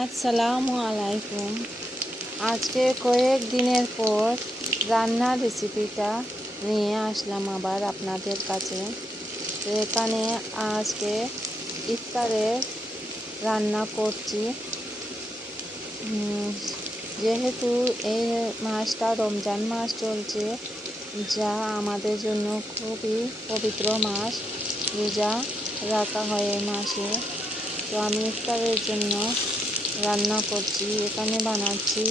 আসসালামু আলাইকুম। আজকে কয়েক দিনের পর রান্নার রেসিপিটা নিয়ে আসলাম আবার আপনাদের কাছে। তো এখানে আজকে ইফতারে রান্না করছি। যেহেতু এই মাসটা রমজান মাস চলছে, যা আমাদের জন্য খুবই পবিত্র মাস, রোজা রাখা হয় এই মাসে। তো আমি ইফতারের জন্য রান্না করছি। এখানে বানাচ্ছি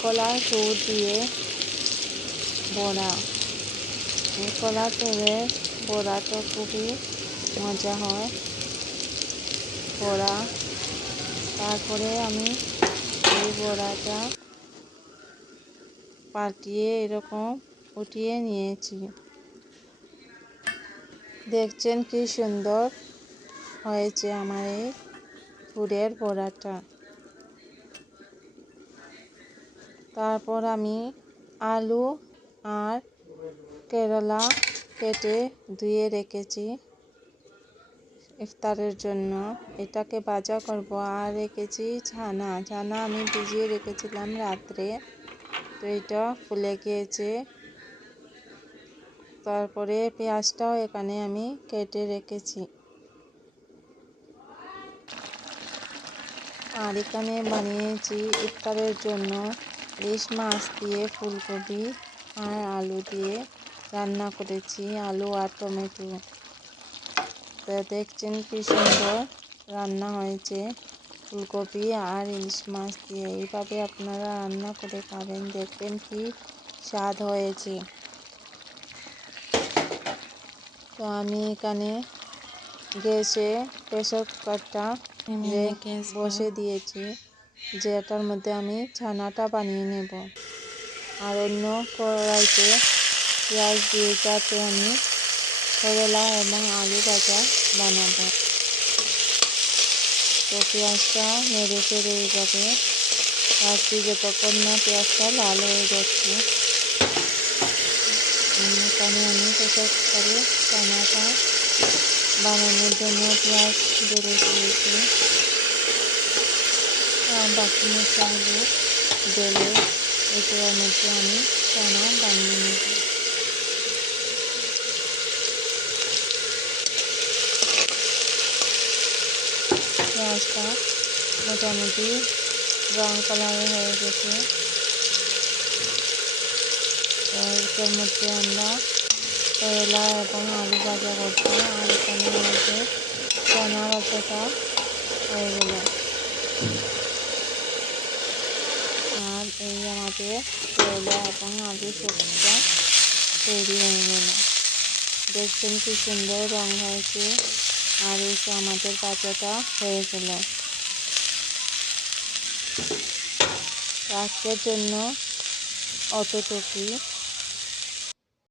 কলার পুর দিয়ে বড়া। এই কলার পুরের বড়াটা খুবই মজা হয় বড়া। তারপরে আমি এই বড়াটা পাল্টিয়ে এরকম উঠিয়ে নিয়েছি। দেখছেন কি সুন্দর হয়েছে আমার এই পুরের বড়াটা। তারপর আমি আলু আর কেরলা কেটে ধুয়ে রেখেছি ইফতারের জন্য। এটাকে ভাজা করব। আর রেখেছি ছানা আমি ভিজিয়ে রেখেছিলাম রাত্রে, তো এটা ফুলে গিয়েছে। তারপরে পেঁয়াজটাও এখানে আমি কেটে রেখেছি। আর এখানে বানিয়েছি ইফতারের জন্য ইলিশ মাছ দিয়ে ফুলকপি আর আলু দিয়ে রান্না করেছি, আলু আর টমেটো। তো দেখছেন কি সুন্দর রান্না হয়েছে ফুলকপি আর ইলিশ মাছ দিয়ে। এইভাবে আপনারা রান্না করে খাবেন, দেখবেন কি স্বাদ হয়েছে। তো আমি এখানে গ্যাসে প্রেসার কুকারটা বসে দিয়েছি, যেটার মধ্যে আমি ছানাটা বানিয়ে নেব। আর অন্য কড়াইতে পেঁয়াজ দিয়ে যাতে আমি করলা এবং আলু ভাজা বানাবো। তো পেঁয়াজটা নেড়ে চেড়ে এইভাবে রাখছি যতক্ষণ না পেঁয়াজটা লাল হয়ে যাচ্ছে। এখানে আমি প্রেসার কুকারে ছানাটা বানানোর জন্য পেঁয়াজ বেড়ে দিয়েছি। আর বাকি মশলাগুলো ঢেলে এটার মধ্যে আমি ছানা বানিয়ে নেব। পেঁয়াজটা মোটামুটি ব্রাউন কালারের হয়ে গেছে। তো এটার মধ্যে আমরা করলা এবং আলু ভাজা করবো। আর এখানে মধ্যে ছানা ভাজাটা হয়ে গেল। আর এই আমাদের করলা এবং আলু সবজিটা তৈরি হয়ে গেল। দেখছেন কি সুন্দর রং হয়েছে। আর এই তো আমাদের ভাজাটা হয়ে গেল। আজকের জন্য অতটুকুই।